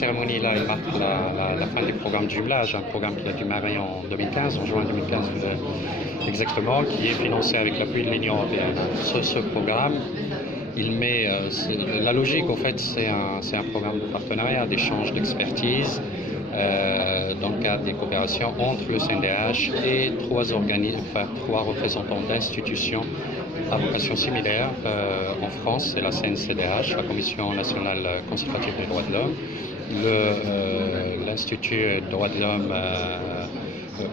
cérémonie-là elle marque la fin du programme de jumelage, un programme qui a démarré en 2015, en juin 2015 exactement, qui est financé avec l'appui de l'Union européenne. Ce programme, il met la logique, en fait, c'est un programme de partenariat, d'échange d'expertise dans le cadre des coopérations entre le CNDH et trois représentants d'institutions à vocation similaire en France, c'est la CNCDH, la Commission nationale consultative des droits de l'homme, l'Institut des droits de l'homme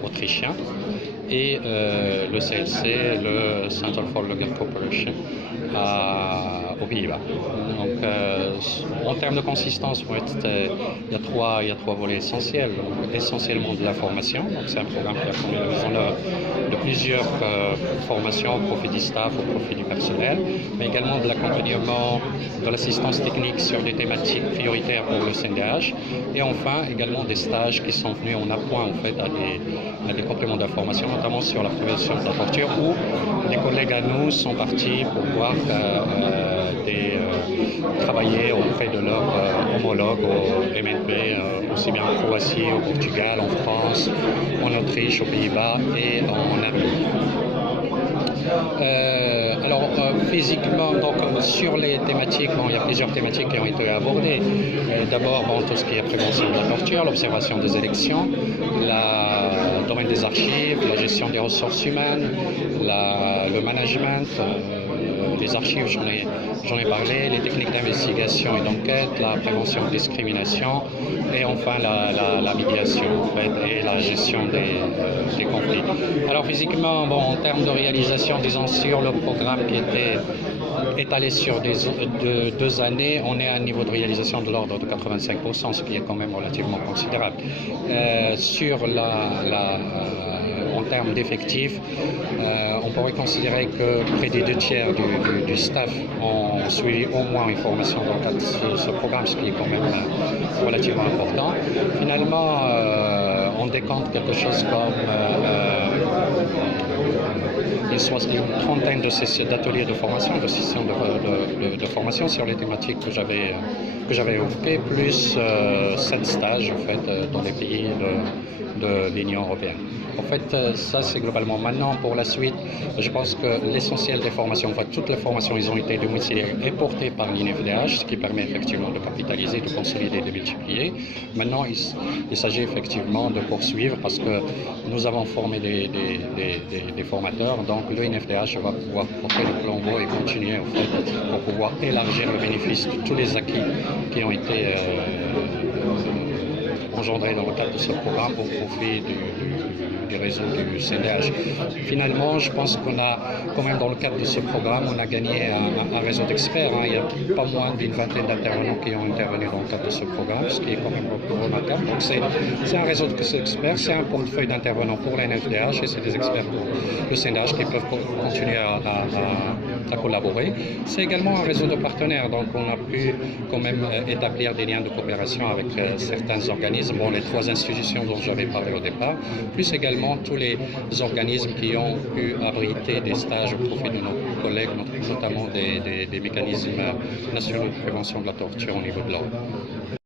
autrichien et le CLC, le Center for Legal Cooperation aux Pays-Bas. Donc, en termes de consistance, il y a trois volets essentiels. Essentiellement de la formation, donc c'est un programme qui a permis la mise en œuvre de plusieurs formations au profit du staff, au profit du personnel, mais également de l'accompagnement, de l'assistance technique sur des thématiques prioritaires pour le CNDH, et enfin également des stages qui sont venus en appoint en fait à des compléments d'information, notamment sur la prévention de la torture, où des collègues à nous sont partis pour voir travailler auprès de leurs homologues au MNP, aussi bien en Croatie, au Portugal, en France, en Autriche, aux Pays-Bas et en Arménie. Physiquement, donc, sur les thématiques, il y a plusieurs thématiques qui ont été abordées. D'abord, tout ce qui est prévention de la torture, l'observation des élections, le domaine des archives, la gestion des ressources humaines, le management, les archives, j'en ai parlé, les techniques d'investigation et d'enquête, la prévention de discrimination et enfin la médiation en fait, et la gestion des conflits. Alors physiquement, en termes de réalisation, disons sur le programme qui était étalé sur deux années, on est à un niveau de réalisation de l'ordre de 85%, ce qui est quand même relativement considérable. En termes d'effectifs, on pourrait considérer que près des 2/3 du staff ont suivi au moins une formation dans le cadre de ce programme, ce qui est quand même relativement important. Finalement, on décompte quelque chose comme une trentaine d'ateliers de formation, de sessions de formation sur les thématiques que j'avais évoquées, plus 7 stages en fait, dans les pays de l'Union européenne. En fait, ça c'est globalement. Maintenant, pour la suite, je pense que l'essentiel des formations, enfin toutes les formations, ils ont été domiciliées et portées par l'INFDH, ce qui permet effectivement de capitaliser, de consolider, de multiplier. Maintenant, il s'agit effectivement de poursuivre parce que nous avons formé des formateurs, donc le INFDH va pouvoir porter le flambeau et continuer en fait pour pouvoir élargir le bénéfice de tous les acquis qui ont été engendrés dans le cadre de ce programme au profit du réseau du CNDH. Finalement, je pense qu'on a, quand même dans le cadre de ce programme, on a gagné un réseau d'experts. Il n'y a pas moins d'une vingtaine d'intervenants qui ont intervenu dans le cadre de ce programme, ce qui est quand même remarquable. Donc c'est un réseau d'experts, c'est un portefeuille d'intervenants pour la NFDH et c'est des experts pour le CNDH qui peuvent continuer à collaborer. C'est également un réseau de partenaires, donc on a pu quand même établir des liens de coopération avec certains organismes, les 3 institutions dont j'avais parlé au départ, plus également tous les organismes qui ont pu abriter des stages au profit de nos collègues, notamment des mécanismes nationaux de prévention de la torture au niveau de l'ordre.